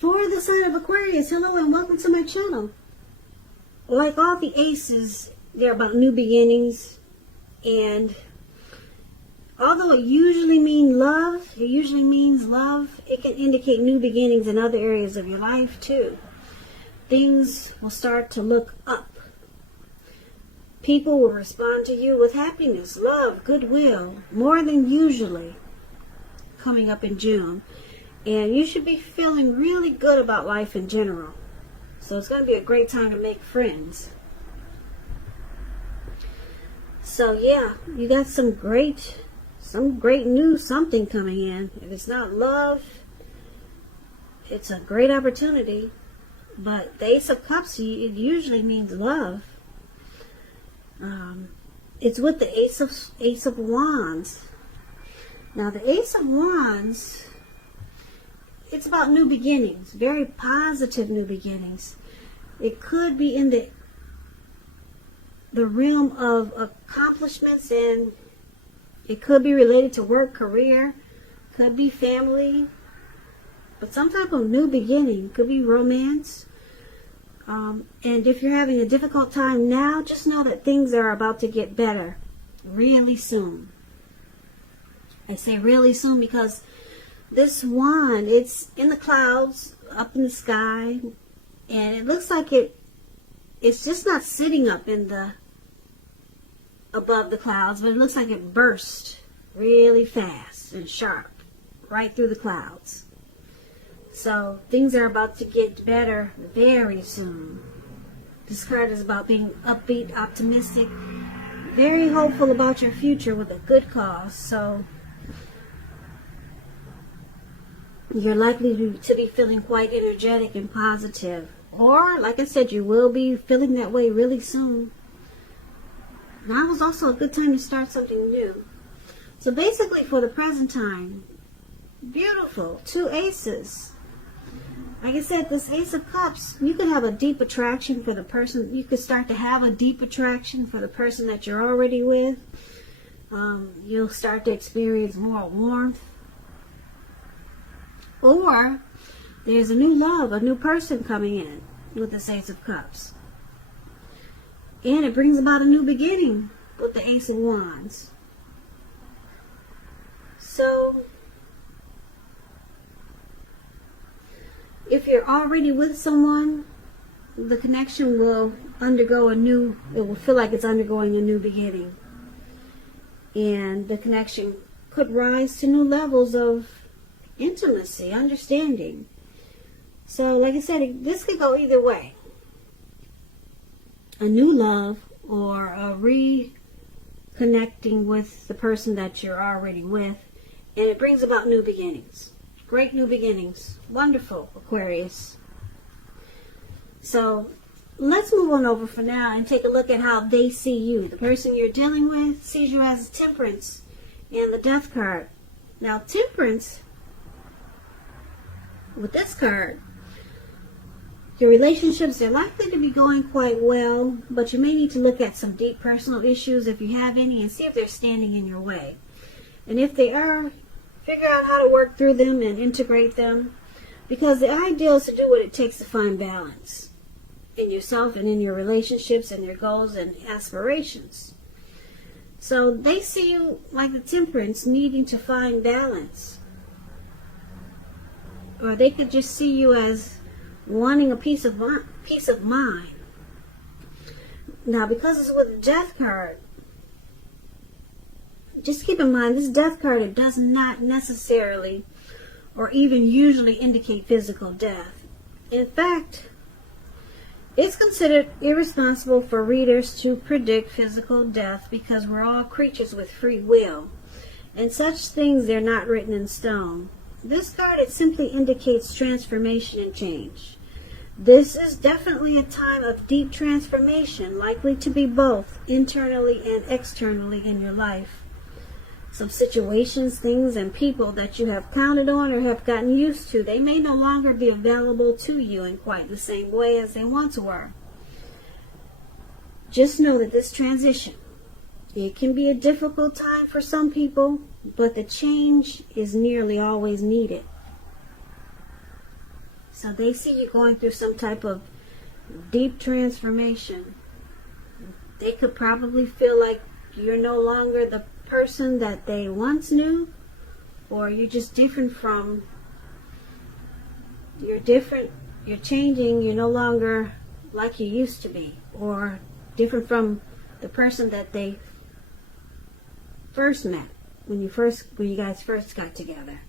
For the sign of Aquarius, hello and welcome to my channel. Like all the aces, they're about new beginnings, and although it usually means love, it can indicate new beginnings in other areas of your life too. Things will start to look up. People will respond to you with happiness, love, goodwill, more than usually coming up in June. And you should be feeling really good about life in general. So it's going to be a great time to make friends. So yeah, you got some great news, something coming in. If it's not love, it's a great opportunity. But the Ace of Cups, it usually means love. It's with the Ace of Wands. Now the Ace of Wands, it's about new beginnings, very positive new beginnings. It could be in the realm of accomplishments, and it could be related to work, career, could be family, but some type of new beginning. Could be romance. And if you're having a difficult time now, just know that things are about to get better really soon. I say really soon because this wand, it's in the clouds, up in the sky, and it looks like it's just not sitting up in above the clouds, but it looks like it burst really fast and sharp right through the clouds. So things are about to get better very soon. This card is about being upbeat, optimistic, very hopeful about your future with a good cause. So you're likely to be feeling quite energetic and positive. Or, like I said, you will be feeling that way really soon. Now is also a good time to start something new. So basically, for the present time, beautiful, 2 aces. Like I said, this Ace of Cups, you could have a deep attraction for the person. You could start to have a deep attraction for the person that you're already with. You'll start to experience more warmth. Or there's a new love, a new person coming in with the Ace of Cups. And it brings about a new beginning with the Ace of Wands. So if you're already with someone, the connection will it will feel like it's undergoing a new beginning. And the connection could rise to new levels of intimacy, understanding. So like I said, this could go either way. A new love or a reconnecting with the person that you're already with, and it brings about new beginnings. Great new beginnings. Wonderful, Aquarius. So let's move on over for now and take a look at how they see you. The person you're dealing with sees you as Temperance and the Death card. Now Temperance, with this card, your relationships are likely to be going quite well, but you may need to look at some deep personal issues if you have any and see if they're standing in your way. And if they are, figure out how to work through them and integrate them, because the ideal is to do what it takes to find balance in yourself and in your relationships and your goals and aspirations. So they see you like the Temperance, needing to find balance. Or they could just see you as wanting a peace of mind. Now, because it's with the Death card, just keep in mind, this Death card, it does not necessarily or even usually indicate physical death. In fact, it's considered irresponsible for readers to predict physical death because we're all creatures with free will, and such things, they're not written in stone. This card, it simply indicates transformation and change. This is definitely a time of deep transformation, likely to be both internally and externally in your life. Some situations, things, and people that you have counted on or have gotten used to, they may no longer be available to you in quite the same way as they once were. Just know that this transition, it can be a difficult time for some people, but the change is nearly always needed. So they see you going through some type of deep transformation. They could probably feel like you're no longer the person that they once knew, or you're just different from, you're different, you're changing, you're no longer like you used to be, or different from the person that they first met when you guys first got together.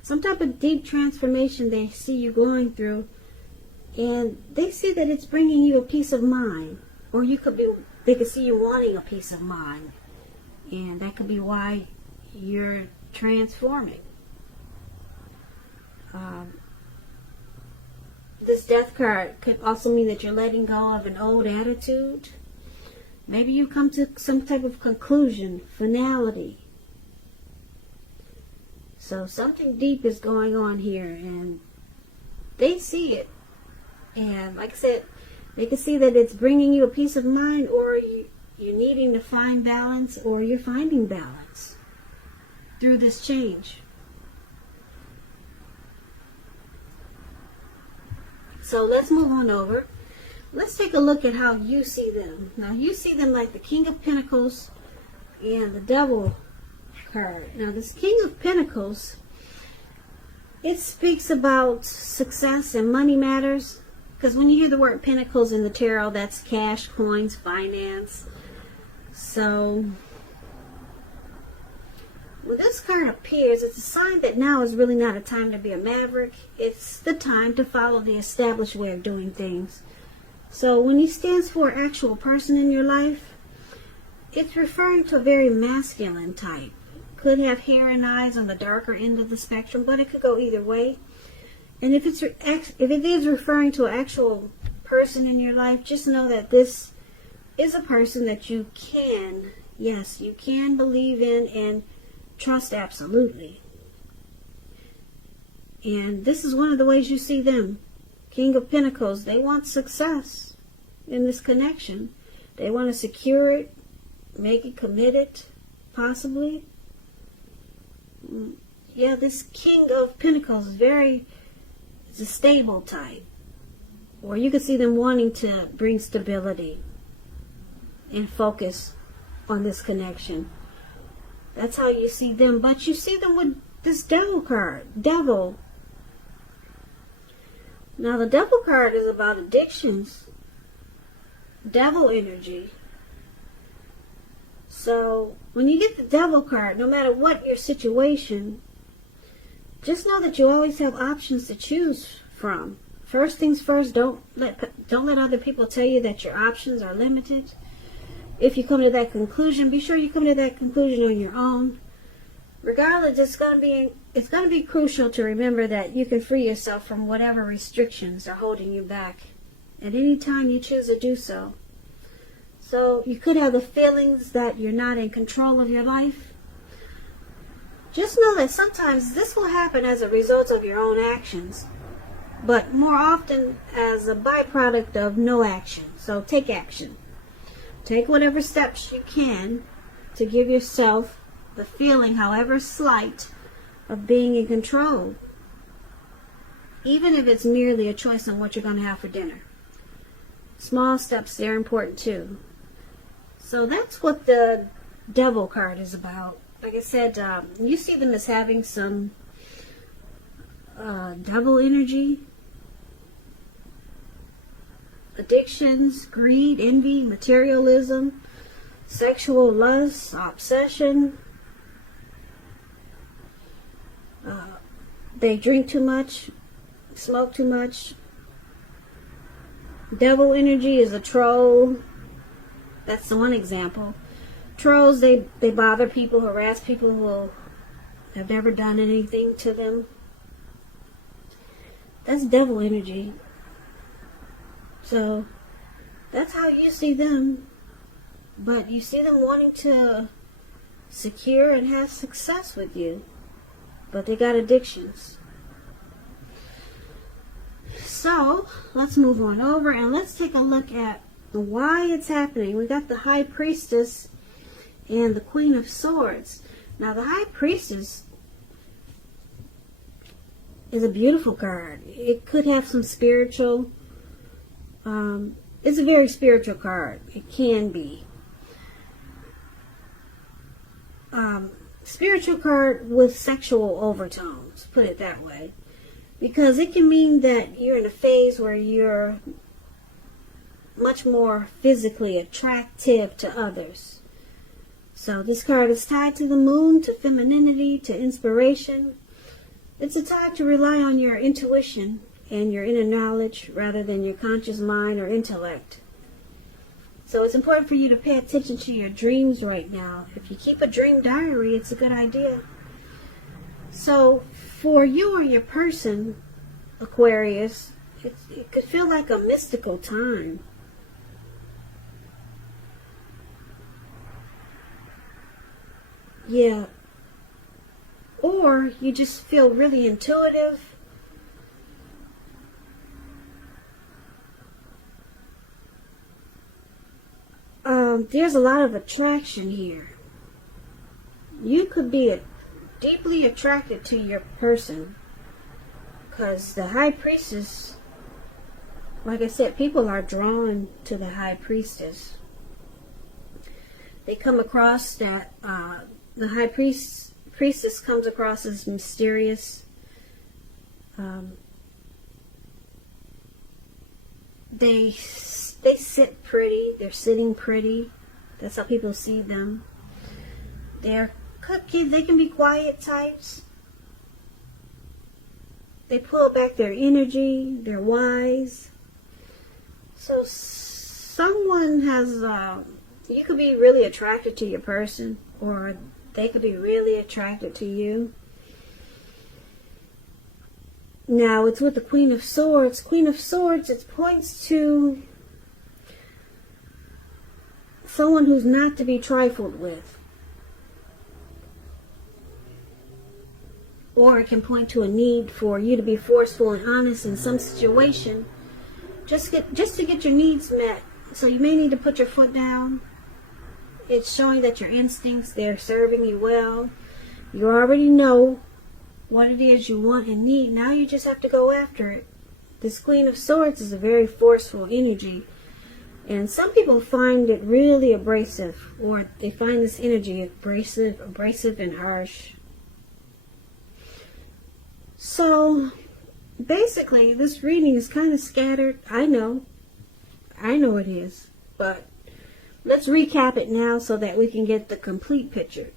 Some type of deep transformation they see you going through, and they see that it's bringing you a peace of mind, or they could see you wanting a peace of mind, and that could be why you're transforming. This death card could also mean that you're letting go of an old attitude. Maybe you come to some type of conclusion, finality. So something deep is going on here, and they see it. And like I said, they can see that it's bringing you a peace of mind, or you're needing to find balance, or you're finding balance through this change. So let's move on over. Let's take a look at how you see them. Now you see them like the King of Pentacles and the Devil card. Now this King of Pentacles, it speaks about success and money matters. Because when you hear the word Pentacles in the tarot, that's cash, coins, finance. So when this card appears, it's a sign that now is really not a time to be a maverick. It's the time to follow the established way of doing things. So when he stands for an actual person in your life, it's referring to a very masculine type. Could have hair and eyes on the darker end of the spectrum, but it could go either way. And if it is referring to an actual person in your life, just know that this is a person that you can believe in and trust absolutely. And this is one of the ways you see them. King of Pentacles, they want success in this connection. They want to secure it, make it committed, possibly. Yeah, this King of Pentacles is a stable type. Or you can see them wanting to bring stability and focus on this connection. That's how you see them. But you see them with this Devil card. Devil. Now the Devil card is about addictions. Devil energy. So when you get the Devil card, no matter what your situation, just know that you always have options to choose from. First things first, don't let other people tell you that your options are limited. If you come to that conclusion, be sure you come to that conclusion on your own. Regardless, it's going to be crucial to remember that you can free yourself from whatever restrictions are holding you back at any time you choose to do so. So you could have the feelings that you're not in control of your life. Just know that sometimes this will happen as a result of your own actions, but more often as a byproduct of no action. So take action. Take whatever steps you can to give yourself the feeling, however slight, of being in control. Even if it's merely a choice on what you're going to have for dinner. Small steps, they're important too. So that's what the Devil card is about. Like I said, you see them as having some devil energy. Addictions, greed, envy, materialism, sexual lust, obsession. They drink too much, smoke too much. Devil energy is a troll. That's the one example. Trolls, they bother people, harass people who have never done anything to them. That's devil energy. So that's how you see them. But you see them wanting to secure and have success with you. But they got addictions. So let's move on over and let's take a look at why it's happening. We got the High Priestess and the Queen of Swords. Now the High Priestess, is a beautiful card. It could have some spiritual, it's a very spiritual card. It can be. Spiritual card with sexual overtones, put it that way. Because it can mean that you're in a phase where you're much more physically attractive to others. So this card is tied to the moon, to femininity, to inspiration. It's a time to rely on your intuition and your inner knowledge rather than your conscious mind or intellect. So it's important for you to pay attention to your dreams right now. If you keep a dream diary, it's a good idea. So for you or your person, Aquarius, it could feel like a mystical time. Yeah. Or you just feel really intuitive. There's a lot of attraction here. You could be deeply attracted to your person, because the High Priestess, like I said, people are drawn to the High Priestess. They come across that the High Priestess comes across as mysterious. They sit pretty. They're sitting pretty. That's how people see them. They can be quiet types. They pull back their energy. They're wise. So someone has, you could be really attracted to your person, or they could be really attracted to you. Now, it's with the Queen of Swords. Queen of Swords, it points to someone who's not to be trifled with. Or it can point to a need for you to be forceful and honest in some situation, just to get your needs met. So you may need to put your foot down. It's showing that your instincts, they're serving you well. You already know what it is you want and need. Now you just have to go after it. This Queen of Swords is a very forceful energy. And some people find it really abrasive, or they find this energy abrasive and harsh. So basically, this reading is kind of scattered. I know it is, but let's recap it now so that we can get the complete picture.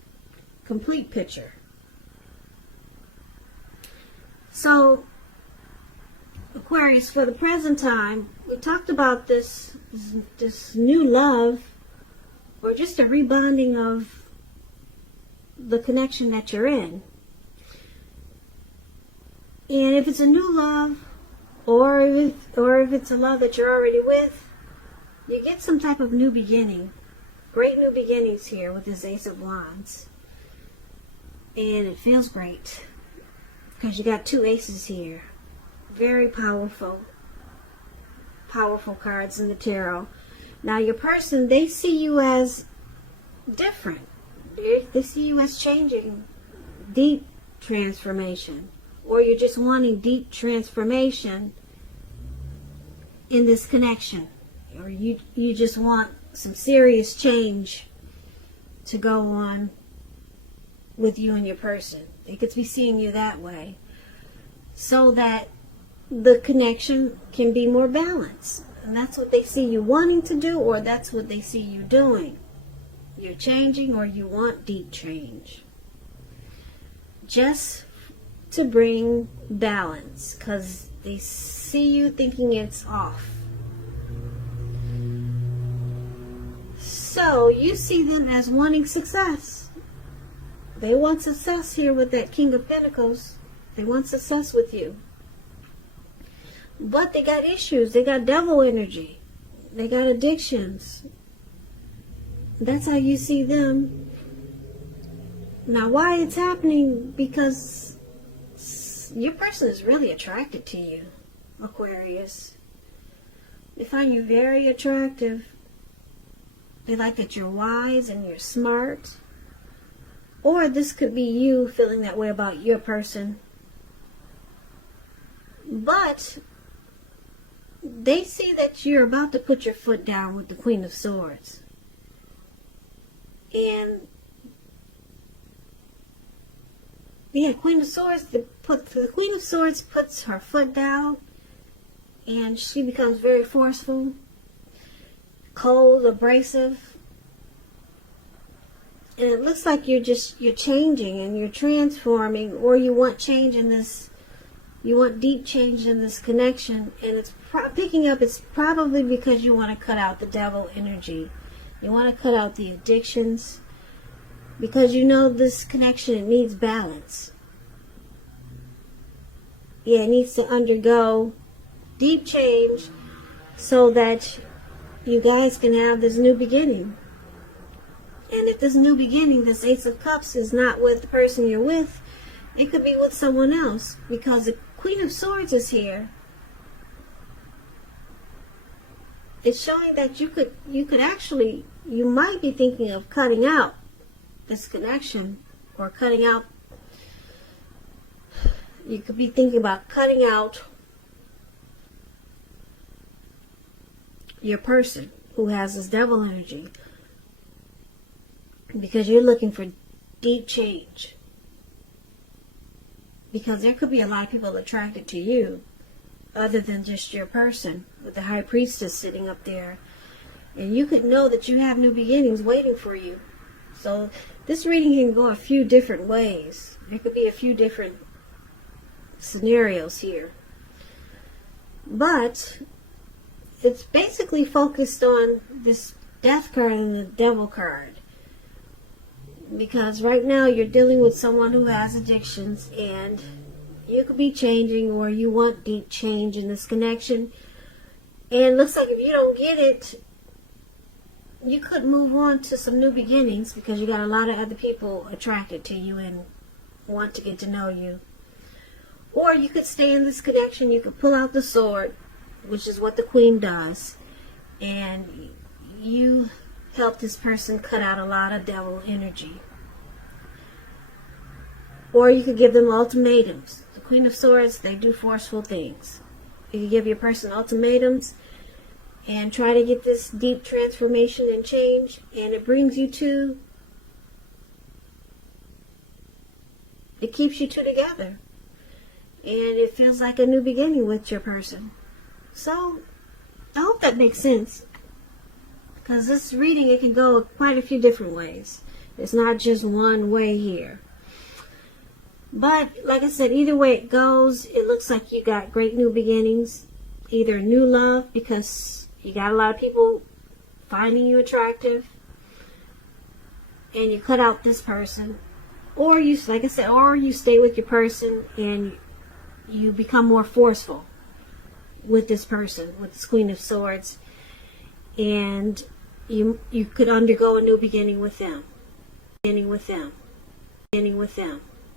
So, Aquarius, for the present time, we talked about this new love, or just a rebonding of the connection that you're in. And if it's a new love, or if it's a love that you're already with, you get some type of new beginning. Great new beginnings here with this Ace of Wands. And it feels great, because you got two aces here. Very powerful cards in the tarot. Now your person, they see you as different. They see you as changing, deep transformation. Or you're just wanting deep transformation in this connection. Or you just want some serious change to go on with you and your person. They could be seeing you that way, so that the connection can be more balanced. And that's what they see you wanting to do, or that's what they see you doing. You're changing, or you want deep change. Just to bring balance, because they see you thinking it's off. So you see them as wanting success. They want success here with that King of Pentacles. They want success with you. But they got issues. They got devil energy. They got addictions. That's how you see them. Now, why it's happening? Because your person is really attracted to you, Aquarius. They find you very attractive. They like that you're wise and you're smart. Or this could be you feeling that way about your person. But they see that you're about to put your foot down with the Queen of Swords. And yeah, Queen of Swords, the Queen of Swords puts her foot down and she becomes very forceful, cold, abrasive. And it looks like you're changing and you're transforming, or you want change in this, you want deep change in this connection. And it's picking up, it's probably because you want to cut out the devil energy. You want to cut out the addictions, because you know this connection, it needs balance. Yeah, it needs to undergo deep change so that you guys can have this new beginning. And if this new beginning, this Ace of Cups, is not with the person you're with, it could be with someone else, because the Queen of Swords is here. It's showing that you could actually, you might be thinking of cutting out this connection, or cutting out, you could be thinking about cutting out your person who has this devil energy, because you're looking for deep change. Because there could be a lot of people attracted to you other than just your person, with the High Priestess sitting up there. And you could know that you have new beginnings waiting for you. So this reading can go a few different ways. There could be a few different scenarios here. But it's basically focused on this Death card and the Devil card. Because right now you're dealing with someone who has addictions, and you could be changing, or you want deep change in this connection. And it looks like if you don't get it, you could move on to some new beginnings, because you got a lot of other people attracted to you and want to get to know you. Or you could stay in this connection. You could pull out the sword, which is what the Queen does, and you help this person cut out a lot of devil energy. Or you could give them ultimatums. The Queen of Swords, they do forceful things. You could give your person ultimatums and try to get this deep transformation and change, and it brings you to, it keeps you two together, and it feels like a new beginning with your person. So I hope that makes sense, because this reading, it can go quite a few different ways. It's not just one way here. But like I said, either way it goes, it looks like you got great new beginnings. Either new love, because you got a lot of people finding you attractive, and you cut out this person. Or you, like I said, or you stay with your person and you become more forceful with this person, with this Queen of Swords, and you could undergo a new beginning with them. Beginning with them.